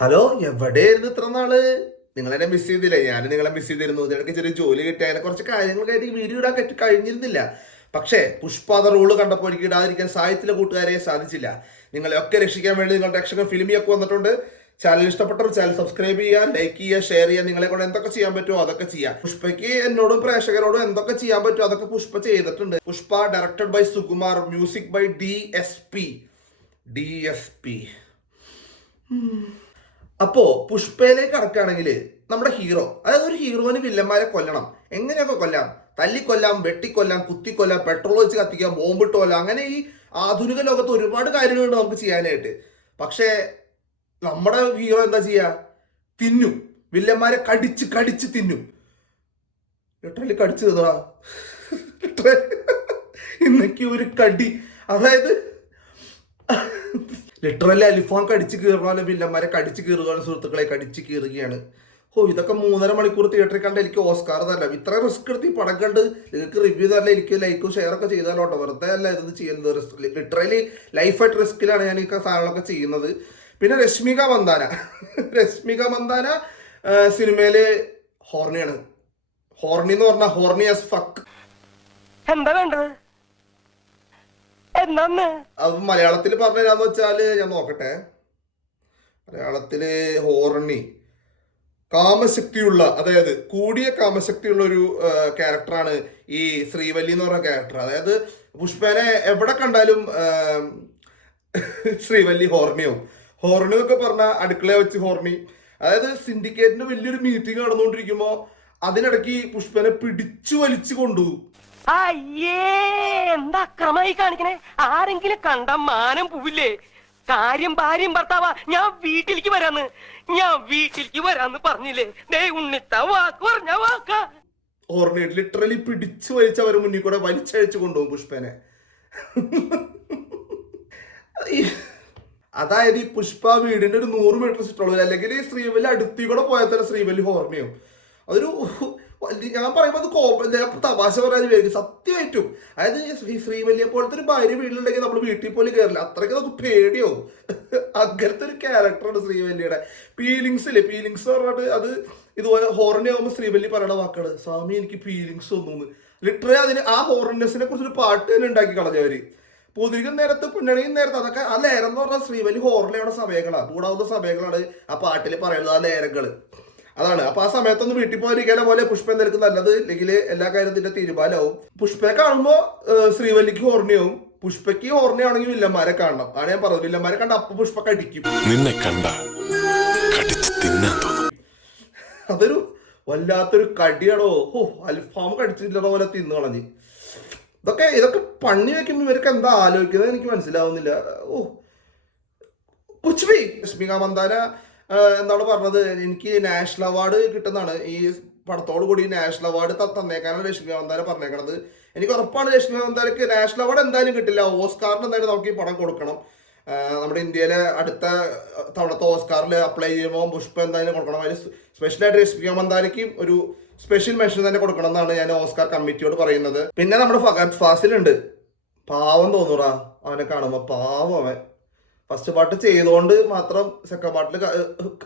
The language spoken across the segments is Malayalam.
ഹലോ, എവിടെയായിരുന്നു ഇത്ര നാള്? നിങ്ങളെന്നെ മിസ് ചെയ്തില്ലേ? ഞാൻ നിങ്ങളെ മിസ് ചെയ്തിരുന്നു. ഇതിടയ്ക്ക് ചെറിയ ജോലി കിട്ടി, അങ്ങനെ കുറച്ച് കാര്യങ്ങൾക്കായിട്ട് വീഡിയോ ഇടാൻ കഴിഞ്ഞിരുന്നില്ല. പക്ഷേ പുഷ്പ ദ റൂള് കണ്ടപ്പോൾ എനിക്ക് ഇടാതിരിക്കാൻ സാഹിത്യത്തിലെ കൂട്ടുകാരെ സാധിച്ചില്ല. നിങ്ങളെയൊക്കെ രക്ഷിക്കാൻ വേണ്ടി നിങ്ങളുടെ രക്ഷകൻ ഫിലിമിയൊക്കെ വന്നിട്ടുണ്ട്. ചാനൽ ഇഷ്ടപ്പെട്ടവർ ചാനൽ സബ്സ്ക്രൈബ് ചെയ്യുക, ലൈക്ക് ചെയ്യുക, ഷെയർ ചെയ്യുക. നിങ്ങളെ കൊണ്ട് എന്തൊക്കെ ചെയ്യാൻ പറ്റുമോ അതൊക്കെ ചെയ്യാം. പുഷ്പയ്ക്ക് എന്നോടും പ്രേക്ഷകരോടും എന്തൊക്കെ ചെയ്യാൻ പറ്റുമോ അതൊക്കെ പുഷ്പ ചെയ്തിട്ടുണ്ട്. Pushpa directed by Sukumar, music by DSP. അപ്പോ പുഷ്പയിലേക്ക് കടക്കുകയാണെങ്കിൽ നമ്മുടെ ഹീറോ, അതായത് ഒരു ഹീറോന് വില്ലന്മാരെ കൊല്ലണം. എങ്ങനെയൊക്കെ കൊല്ലാം? തല്ലിക്കൊല്ലാം, വെട്ടിക്കൊല്ലാം, കുത്തിക്കൊല്ലാം, പെട്രോൾ വെച്ച് കത്തിക്കാം, ബോംബിട്ട് കൊല്ലാം. അങ്ങനെ ഈ ആധുനിക ലോകത്ത് ഒരുപാട് കാര്യങ്ങളുണ്ട് നമുക്ക് ചെയ്യാനായിട്ട്. പക്ഷേ നമ്മുടെ ഹീറോ എന്താ ചെയ്യാ? തിന്നും. വില്ലന്മാരെ കടിച്ച് കടിച്ച് തിന്നും. ലിറ്ററലി കടിച്ചു തന്നാ ഇന്നേക്ക് ഒരു കടി, അതായത് ലിറ്ററലി അലിഫോൺ കടിച്ച് കീറുന്ന വില്ലന്മാരെ കടിച്ച് കീറുകയാണ് സുഹൃത്തുക്കളെ, കടിച്ച് കീറുകയാണ്. ഇതൊക്കെ 3.5 മണിക്കൂർ തിയേറ്ററിൽ കണ്ട് എനിക്ക് ഓസ്കാർ തരാം. ഇത്ര റിസ്ക് എടുത്ത് ഈ പടം കണ്ട് നിങ്ങൾക്ക് റിവ്യൂ തരല, എനിക്ക് ലൈക്കും ഷെയർ ഒക്കെ ചെയ്താലോട്ടോ. വെറുതെ അല്ല ഇത് ചെയ്യുന്നത്. ലിറ്ററലി ലൈഫായിട്ട് റിസ്കിലാണ് ഞാൻ ഈ സാധനങ്ങളൊക്കെ ചെയ്യുന്നത്. പിന്നെ രശ്മിക മന്ദാന സിനിമയില് ഹോർണിയാണ്. ഹോർണി എന്ന് പറഞ്ഞാൽ ഹോർണി ആസ് ഫക്ക്. എന്താ വേണ്ടത്? അത് മലയാളത്തിൽ പറഞ്ഞാന്ന് വെച്ചാല് ഞാൻ നോക്കട്ടെ. മലയാളത്തില് ഹോർണി കാമശക്തിയുള്ള, അതായത് കൂടിയ കാമശക്തിയുള്ള ഒരു ക്യാരക്ടറാണ് ഈ ശ്രീവല്ലി എന്ന് പറഞ്ഞ ക്യാരക്ടർ. അതായത് പുഷ്പനെ എവിടെ കണ്ടാലും ശ്രീവല്ലി ഹോർണിയാവും. ഹോർണി എന്നൊക്കെ പറഞ്ഞാൽ അടുക്കള വെച്ച് ഹോർണി. അതായത് സിൻഡിക്കേറ്റിന് വലിയൊരു മീറ്റിംഗ് നടന്നുകൊണ്ടിരിക്കുമ്പോ അതിനിടയ്ക്ക് പുഷ്പനെ പിടിച്ചു വലിച്ചു കൊണ്ടുപോകും. അയ്യേ, എന്താ അക്രമായി കാണിക്കണേ? ആരെങ്കിലും കണ്ട മാനം പോവില്ലേ? കാര്യം ഭാര്യയും ഭർത്താവാ. ഞാൻ വീട്ടിലേക്ക് വരാന്ന് പറഞ്ഞില്ലേ? ദേ ഉണ്ണിത്ത വാക്ക് പറഞ്ഞ വാക്കാ. ഓർമ്മ ലിറ്ററലി പിടിച്ചു വലിച്ച് അവരെ മുന്നിൽ കൂടെ വലിച്ചഴിച്ചു കൊണ്ടുപോകും പുഷ്പനെ. അതായത് ഈ പുഷ്പ വീടിന്റെ ഒരു 100 മീറ്റർ ചുറ്റുള്ളൂ, അല്ലെങ്കിൽ ഈ ശ്രീവല്ലി അടുത്തി കൂടെ പോയാൽ തന്നെ ശ്രീവല്ലി ഹോർണിയാവും. അതൊരു ഞാൻ പറയുമ്പോൾ അത് തമാശ പറയാൻ വരും, സത്യമായിട്ടും. അതായത് ഈ ശ്രീവല്ലിയെ പോലത്തെ ഒരു ഭാര്യ വീട്ടിലുണ്ടെങ്കിൽ നമ്മൾ വീട്ടിൽ പോലും കയറില്ല, അത്രയ്ക്ക് നമുക്ക് പേടിയാവും. അങ്ങനത്തെ ഒരു ക്യാരക്ടറാണ് ശ്രീവല്ലിയുടെ. ഫീലിങ്സ് പറഞ്ഞിട്ട് അത് ഇതുപോലെ ഹോർണി ആവുമ്പോൾ ശ്രീവല്ലി പറയണ വാക്കാണ്, സ്വാമി എനിക്ക് ഫീലിങ്സ് ഒന്നും. ലിറ്ററലി അതിന് ആ ഹോർനെസിനെ കുറിച്ചൊരു പാട്ട് തന്നെ ഉണ്ടാക്കി കളഞ്ഞവര്. പുതിയ നേരത്ത് പുന്നണിയും നേരത്ത് അതൊക്കെ ആ ലേരം എന്ന് പറഞ്ഞാൽ ശ്രീവല്ലി ഹോർണിയുടെ സമയങ്ങളാണ്, കൂടാവുന്ന സമയങ്ങളാണ് ആ പാട്ടിൽ പറയുന്നത്, ആ ലേരങ്ങള് അതാണ്. അപ്പൊ ആ സമയത്തൊന്ന് വീട്ടിൽ പോയിരിക്കാനെ പോലെ പുഷ്പ എന്തായിരിക്കും നല്ലത്, അല്ലെങ്കിൽ എല്ലാ കാര്യത്തിന്റെ തീരുമാനമാവും. പുഷ്പയെ കാണുമ്പോ ശ്രീവല്ലിക്ക് ഹോർണിയാവും, പുഷ്പയ്ക്ക് ഹോർണിയാണെങ്കിൽ വില്ലന്മാരെ കാണണം. ആണ് ഞാൻ പറഞ്ഞത്, വില്ലന്മാരെ കണ്ട അപ്പൊ പുഷ്പ കടിക്കും. നിന്നെ കണ്ട അതൊരു വല്ലാത്തൊരു കടിയാണോ. അൽഫാം കടിച്ചില്ല പോലെ തിന്നു കളഞ്ഞ്. ഇതൊക്കെ പണി വെക്കുമ്പോ ഇവർക്ക് എന്താ ആലോചിക്കുന്നത് എനിക്ക് മനസ്സിലാവുന്നില്ല. കുച്ച്ബി രശ്മിക മന്ദാന എന്താണ് പറഞ്ഞത്, എനിക്ക് നാഷണൽ അവാർഡ് കിട്ടുന്നതാണ് ഈ പടത്തോടു കൂടി. നാഷണൽ അവാർഡ് തന്നേക്കാനാണ് രശ്മിക മന്ദാന പറഞ്ഞേക്കണത്. എനിക്ക് ഉറപ്പാണ് രശ്മിക മന്ദാനക്ക് നാഷണൽ അവാർഡ് എന്തായാലും കിട്ടില്ല, ഓസ്കാറിന് എന്തായാലും നമുക്ക് ഈ പടം കൊടുക്കണം. നമ്മുടെ ഇന്ത്യയിലെ അടുത്ത തവണത്തെ ഓസ്കാറിൽ അപ്ലൈ ചെയ്യുമ്പോൾ പുഷ്പ എന്തായാലും കൊടുക്കണം. അതിന് സ്പെഷ്യലായിട്ട് രശ്മിക മന്ദാനയ്ക്ക് ഒരു സ്പെഷ്യൽ മെൻഷൻ തന്നെ കൊടുക്കണം എന്നാണ് ഞാൻ ഓസ്കാർ കമ്മിറ്റിയോട് പറയുന്നത്. പിന്നെ നമ്മുടെ ഫഹദ് ഫാസിലുണ്ട്, പാവം തോന്നൂറാ അവനെ കാണുമ്പോൾ. പാവം അവൻ ഫസ്റ്റ് പാർട്ട് ചെയ്തുകൊണ്ട് മാത്രം സെക്കൻഡ് പാർട്ടിൽ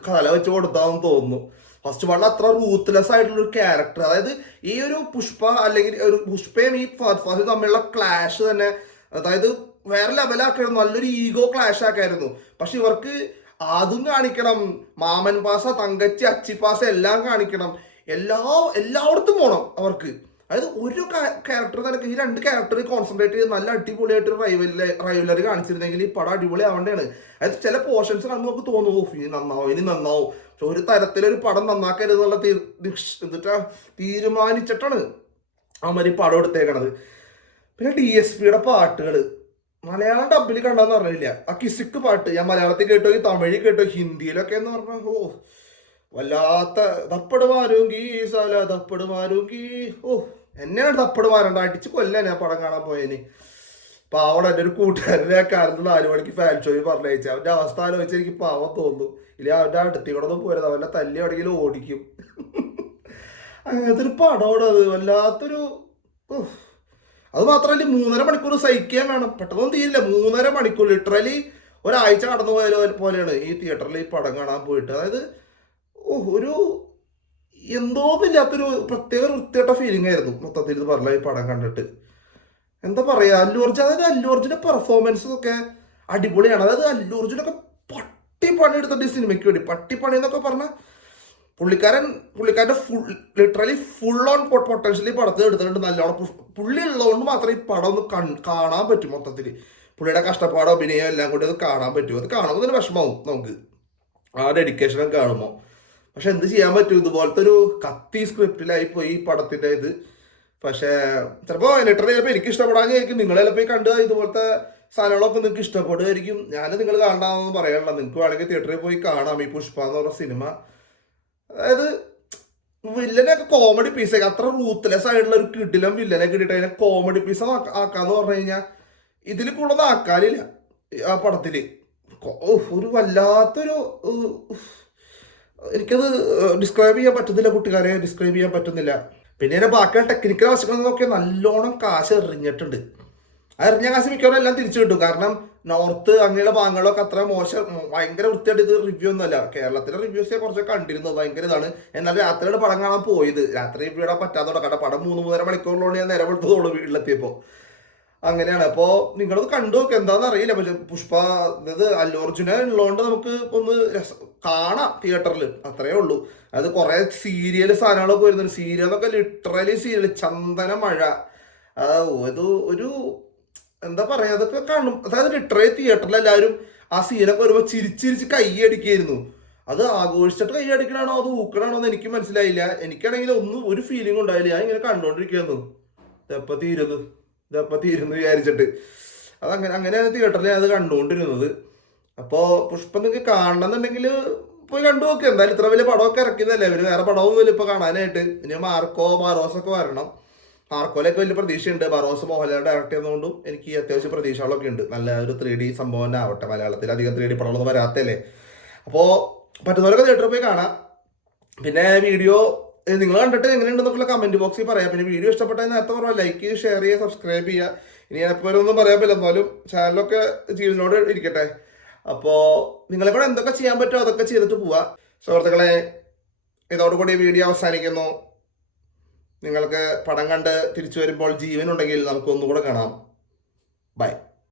കല വെച്ച് കൊടുത്താന്ന് തോന്നുന്നു. ഫസ്റ്റ് പാർട്ടിൽ അത്ര റൂത്ത്ലെസ് ആയിട്ടുള്ള ഒരു ക്യാരക്ടർ. അതായത് ഈ ഒരു പുഷ്പ അല്ലെങ്കിൽ ഒരു പുഷ്പയും ഈ ഫഹദ് ഫാസിലും തമ്മിലുള്ള ക്ലാഷ് തന്നെ, അതായത് വേറെ ലെവലാക്കായിരുന്നു, നല്ലൊരു ഈഗോ ക്ലാഷ് ആക്കായിരുന്നു. പക്ഷെ ഇവർക്ക് അതും കാണിക്കണം, മാമൻ പാസ, തങ്കച്ചി, അച്ചി പാസ എല്ലാം കാണിക്കണം, എല്ലായിടത്തും പോകണം അവർക്ക്. അതായത് ഒരു ക്യാരക്ടർ തന്നെ ഈ 2 ക്യാരക്ടർ കോൺസെൻട്രേറ്റ് ചെയ്ത് നല്ല അടിപൊളിയായിട്ട് റൈവലറി കാണിച്ചിരുന്നെങ്കിൽ ഈ പടം അടിപൊളി ആവേണ്ടതാണ്. അതായത് ചില പോർഷൻസ് കാണുമ്പോൾ നമുക്ക് തോന്നുന്നു ഇനി നന്നാവും. പക്ഷെ ഒരു തരത്തിലൊരു പടം നന്നാക്കരുത് എന്നുള്ള എന്നിട്ടാ തീരുമാനിച്ചിട്ടാണ് അവന്മാർ ഈ പടം എടുത്തേക്കണത്. പിന്നെ DSPയുടെ പാട്ടുകൾ മലയാളം ഡബിൽ കണ്ടെന്ന് പറഞ്ഞില്ല. ആ കിസിക്ക് പാട്ട് ഞാൻ മലയാളത്തിൽ കേട്ടോ, തമിഴിൽ കേട്ടോ, ഹിന്ദിയിലൊക്കെ എന്ന് പറഞ്ഞാൽ വല്ലാത്ത തപ്പടുമാരൂങ്കി സാല തപ്പടുമാരൂങ്കി. എന്നെയാണ് തപ്പടുമാരണ്ട, അടിച്ച് കൊല്ലാൻ ഞാൻ പടം കാണാൻ പോയതിന്. പാവം എൻ്റെ ഒരു കൂട്ടുകാരനെ കാലത്ത് 4 മണിക്ക് ഫാൻ ഷോയിൽ പറഞ്ഞയച്ചു. അവൻ്റെ അവസ്ഥ ആലോചിച്ച് എനിക്ക് പാവം തോന്നുന്നു. ഇല്ല അവൻ്റെ അടുത്തി കൂടെ ഒന്നും പോരുത്, അവൻ്റെ തല്ലി എവിടെയെങ്കിലും ഓടിക്കും. അങ്ങനത്തെ ഒരു പടമാണ് അത്, വല്ലാത്തൊരു. അത് മാത്രമല്ല 3.5 മണിക്കൂർ സഹിക്കാൻ വേണം, പെട്ടെന്നൊന്നും തീരില്ല. 3.5 മണിക്കൂർ ലിറ്ററലി ഒരാഴ്ച കടന്നു പോലെയാണ് ഈ തിയേറ്ററിൽ ഈ പടം കാണാൻ പോയിട്ട്. അതായത് ഒരു എന്തോന്നില്ലാത്തൊരു പ്രത്യേക വൃത്തിയായിട്ട ഫീലിംഗ് ആയിരുന്നു മൊത്തത്തിൽ ഇത് പറഞ്ഞ ഈ പടം കണ്ടിട്ട്. എന്താ പറയാ, അതായത് അല്ലു അർജുന്റെ പെർഫോമൻസ് ഒക്കെ അടിപൊളിയാണ്. അതായത് അല്ലു അർജുനൊക്കെ പട്ടിപ്പണി എടുത്തിട്ട് ഈ സിനിമയ്ക്ക് വേണ്ടി, പട്ടിപ്പണി എന്നൊക്കെ പറഞ്ഞാൽ പുള്ളിക്കാരൻ്റെ ലിറ്ററലി ഫുൾ ഓൺ പൊട്ടൻഷ്യലി പടത്തിൽ എടുത്തിട്ടുണ്ട് നല്ലോണം. പുള്ളി ഉള്ളതുകൊണ്ട് മാത്രമേ ഈ പടം ഒന്ന് കാണാൻ പറ്റും. മൊത്തത്തിൽ പുള്ളിയുടെ കഷ്ടപ്പാടോ അഭിനയം എല്ലാം കൂടി അത് കാണാൻ പറ്റും. അത് കാണുമ്പോൾ തന്നെ വിഷമാവും നമുക്ക് ആ ഡെഡിക്കേഷനൊക്കെ കാണുമ്പോൾ. പക്ഷെ എന്ത് ചെയ്യാൻ പറ്റും, ഇതുപോലത്തെ ഒരു കത്തി സ്ക്രിപ്റ്റിലായി പോയി ഈ പടത്തിൻ്റെ ഇത്. പക്ഷേ ചിലപ്പോൾ ലിറ്ററലി ചിലപ്പോൾ എനിക്ക് ഇഷ്ടപ്പെടാമെന്നായിരിക്കും, നിങ്ങൾ ചിലപ്പോൾ കണ്ട് ഇതുപോലത്തെ സാധനങ്ങളൊക്കെ നിങ്ങൾക്ക് ഇഷ്ടപ്പെടുമായിരിക്കും. ഞാൻ നിങ്ങൾ കാണാമെന്ന് പറയാനുള്ള, നിങ്ങൾക്ക് വേണമെങ്കിൽ തിയേറ്ററിൽ പോയി കാണാം ഈ പുഷ്പ എന്ന് പറഞ്ഞ സിനിമ. അതായത് വില്ലനൊക്കെ കോമഡി പീസൊക്കെ അത്ര റൂത്ത്ലെസ് ആയിട്ടുള്ള ഒരു കിടിലം വില്ലനെ കിട്ടിയിട്ട് അതിനെ കോമഡി പീസ് ആക്കാന്ന് പറഞ്ഞു കഴിഞ്ഞാൽ ഇതിൽ കൂടുതൽ ആക്കാനില്ല ആ പടത്തില്. ഒരു വല്ലാത്തൊരു എനിക്കത് ഡിസ്ക്രൈബ് ചെയ്യാൻ പറ്റുന്നില്ല, കൂട്ടുകാരെ ഡിസ്ക്രൈബ് ചെയ്യാൻ പറ്റുന്നില്ല. പിന്നെ അതിന്റെ ബാക്കിയുള്ള ടെക്നിക്കൽ വശങ്ങളൊക്കെ നല്ലോണം കാശ് എറിഞ്ഞിട്ടുണ്ട്. ആ എറിഞ്ഞ കാശ് മിക്കവാറും എല്ലാം തിരിച്ചു കിട്ടും. കാരണം നോർത്ത് അങ്ങനെയുള്ള ഭാഗങ്ങളൊക്കെ അത്ര മോശം, ഭയങ്കര വൃത്തിയായിട്ട് ഇത് റിവ്യൂ ഒന്നുമല്ല. കേരളത്തിലെ റിവ്യൂസ് കുറച്ചൊക്കെ കണ്ടിരുന്നു, ഭയങ്കര ഇതാണ്. എന്നാൽ രാത്രിയുടെ പടം കാണാൻ പോയത്, രാത്രി റിവ്യൂ ഇടാൻ പറ്റാത്തോടെ കാരണം പടം 3-3.5 മണിക്കൂറിലോട് ഞാൻ നിലവിളത്തതോളൂ വീട്ടിലെത്തിയപ്പോൾ. അങ്ങനെയാണ്. അപ്പോൾ നിങ്ങളത് കണ്ടു നോക്കുക, എന്താണെന്ന് അറിയില്ല. പക്ഷെ പുഷ്പ അതായത് അല്ലു അർജുന ഉള്ളതുകൊണ്ട് നമുക്ക് ഒന്ന് കാണാം തിയേറ്ററിൽ, അത്രയേ ഉള്ളൂ. അത് കുറെ സീരിയൽ സാധനങ്ങളൊക്കെ വരുന്നുണ്ട്. സീരിയൽ എന്നൊക്കെ ലിറ്ററലി സീരിയൽ ചന്ദന മഴ, അത് ഒരു എന്താ പറയാ, അതൊക്കെ കാണും. അതായത് ലിറ്ററലി തിയേറ്ററിൽ എല്ലാവരും ആ സീനൊക്കെ വരുമ്പോൾ ചിരിച്ചിരിച്ച് കൈയടിക്കായിരുന്നു. അത് ആഘോഷിച്ചിട്ട് കൈയടിക്കണാണോ അത് ഊക്കണാണോ എന്ന് എനിക്ക് മനസ്സിലായില്ല. എനിക്കാണെങ്കിൽ ഒരു ഫീലിംഗ് ഉണ്ടായില്ല. ഞാൻ ഇങ്ങനെ കണ്ടോണ്ടിരിക്കുന്നു, ഇതെപ്പോ തീരുന്നു വിചാരിച്ചിട്ട്. അങ്ങനെയാണ് തിയേറ്ററിൽ അത് കണ്ടുകൊണ്ടിരുന്നത്. അപ്പോൾ പുഷ്പ നിങ്ങൾക്ക് കാണണമെന്നുണ്ടെങ്കിൽ പോയി കണ്ടു നോക്കുക. എന്തായാലും ഇത്ര വലിയ പടമൊക്കെ ഇറക്കിയതല്ലേ, ഇവര് വേറെ പടമൊന്നുമില്ല ഇപ്പൊ കാണാനായിട്ട്. ഇനി ബറോസൊക്കെ വരണം. മാർക്കോലൊക്കെ വലിയ പ്രതീക്ഷയുണ്ട്. ബറോസ് മോഹൻലാൽ ഡയറക്ട് ചെയ്യുന്നതുകൊണ്ടും എനിക്ക് അത്യാവശ്യം പ്രതീക്ഷകളൊക്കെ ഉണ്ട്. നല്ല ഒരു 3D സംഭവം തന്നെ ആവട്ടെ. മലയാളത്തിൽ അധികം 3D പടങ്ങളൊന്നും വരാത്തല്ലേ. അപ്പോൾ പറ്റുന്നവരൊക്കെ തിയേറ്ററിൽ പോയി കാണാം. പിന്നെ വീഡിയോ നിങ്ങൾ കണ്ടിട്ട് എങ്ങനെയുണ്ടെന്നൊക്കെ കമന്റ് ബോക്സിൽ പറയാം. പിന്നെ വീഡിയോ ഇഷ്ടപ്പെട്ടാൽ നേരത്തെ പറഞ്ഞാൽ ലൈക്ക് ചെയ്യുക, ഷെയർ ചെയ്യുക, സബ്സ്ക്രൈബ് ചെയ്യുക. ഇനി എപ്പോഴും ഒന്നും പറയാൻ പറ്റില്ല, എന്നാലും ചാനലൊക്കെ ജീവനോട് ഇരിക്കട്ടെ. അപ്പോൾ നിങ്ങളെ കൂടെ എന്തൊക്കെ ചെയ്യാൻ പറ്റുമോ അതൊക്കെ ചെയ്തിട്ട് പോവാ. സുഹൃത്തുക്കളെ, ഇതോടുകൂടി വീഡിയോ അവസാനിക്കുന്നു. നിങ്ങൾക്ക് പടം കണ്ട് തിരിച്ചു വരുമ്പോൾ ജീവനുണ്ടെങ്കിൽ നമുക്ക് ഒന്നുകൂടെ കാണാം. ബൈ.